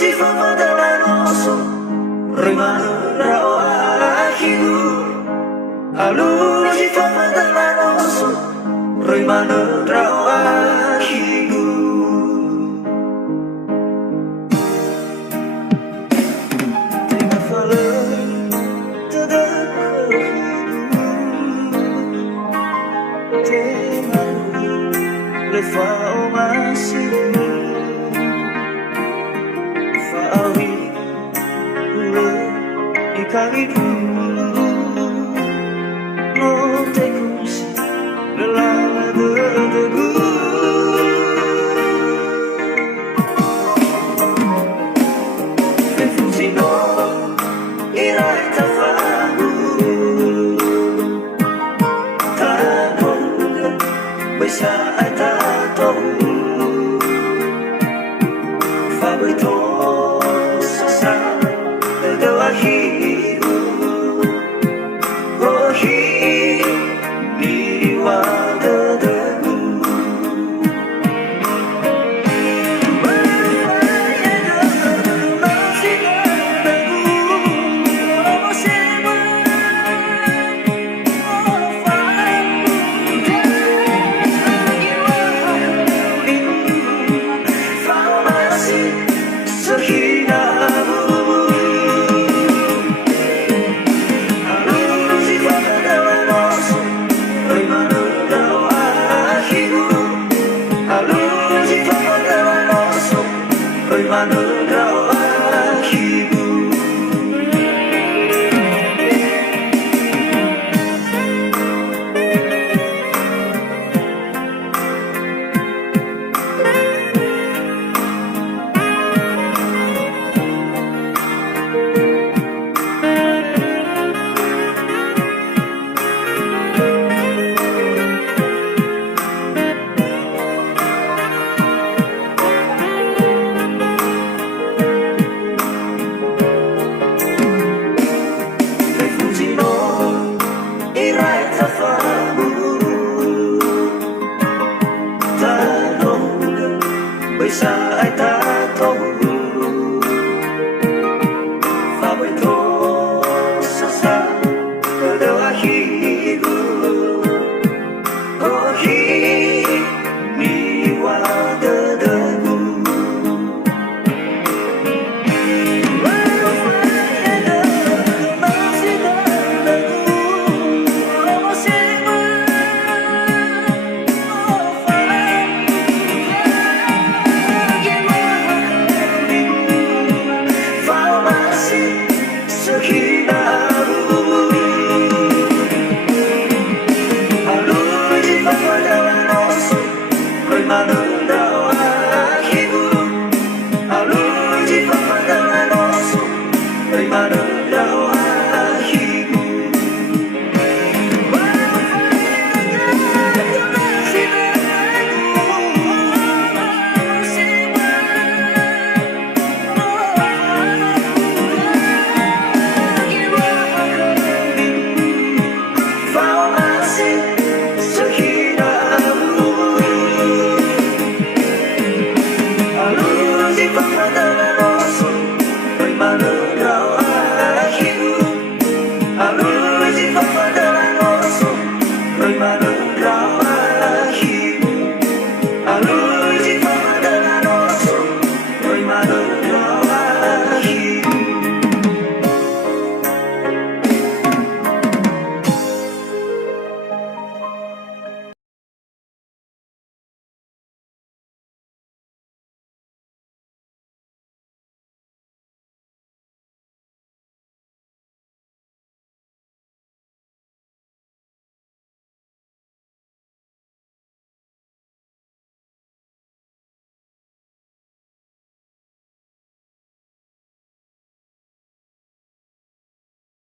chỉ phăng phăng theo lại nó sụp rồi mà nở rao hiu alu chỉ phăng phăng theo lại nó sụp rồi mà nở rao hiu tengah falei Lirik Fo'omo fahawu ikariku no te kusi lelala berdebu Fefusino irai tafahu tanong bây giờ ai ta tông và bởi thô xa xa từ đâu ai hiểu có khi đi qua đỡ đỡ Bây giờ ai ta